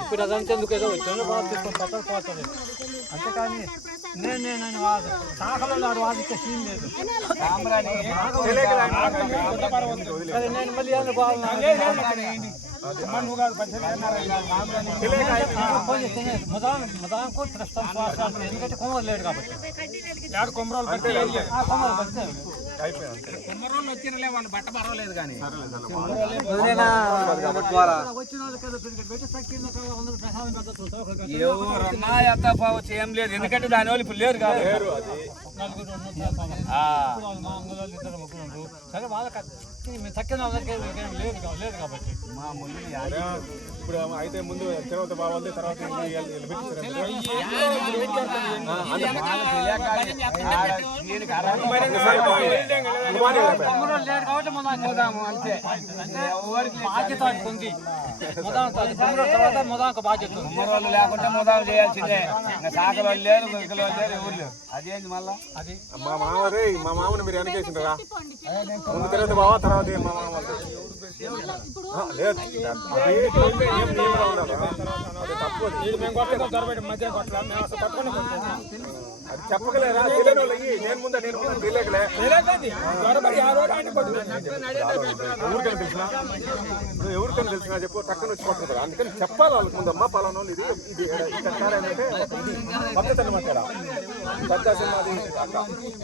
ఇప్పుడు అదంతా ఎందుకు ఏదో వచ్చాను బాగా తీసుకొని పట్టాలి పోతుంది అంతేకాని నేను శాఖలో నాడు వాదిస్తే సీన్ లేదు నేను మళ్ళీ మదాంకు ఎందుకంటే కొమ్మరు లేడు కాబట్టి కొమ్మరోళ్ళు వచ్చిన వాళ్ళు బట్ట పర్వాలేదు కానీ ఎవరన్నా ఎంత పోవచ్చు ఏం లేదు ఎందుకంటే దాని వాళ్ళు ఇప్పుడు లేరు కాదు సరే వాళ్ళకి తక్కిన లేదు కాబట్టి ఇప్పుడు అయితే ముందు తర్వాత బాగుంది తర్వాత బాధ్యత ఉంది తర్వాత ముదాంకు బాధ్యత వాళ్ళు లేకుంటే ముదాం చేయాల్సిందే శాఖలు వాళ్ళు లేరు గురికలు వాళ్ళు లేరు ఎవరు లేరు అదేంటి మళ్ళా అది మా మామని మీరు వెనకేసింటారా ముందు తర్వాత బావ తర్వాత మా మామ లేదు అది చెప్పగలేరా తెలియని వాళ్ళకి నేను ముందే తెలియకలే ఎవరికైనా తెలిసినా చెప్పు టక్కన వచ్చి పట్టుకుంటారు అందుకని చెప్పాలి వాళ్ళకి ముందు అమ్మ పలానా వాళ్ళు ఇది ఇది ఏంటంటే పద్ధతి అనమాట పెద్ద సినిమా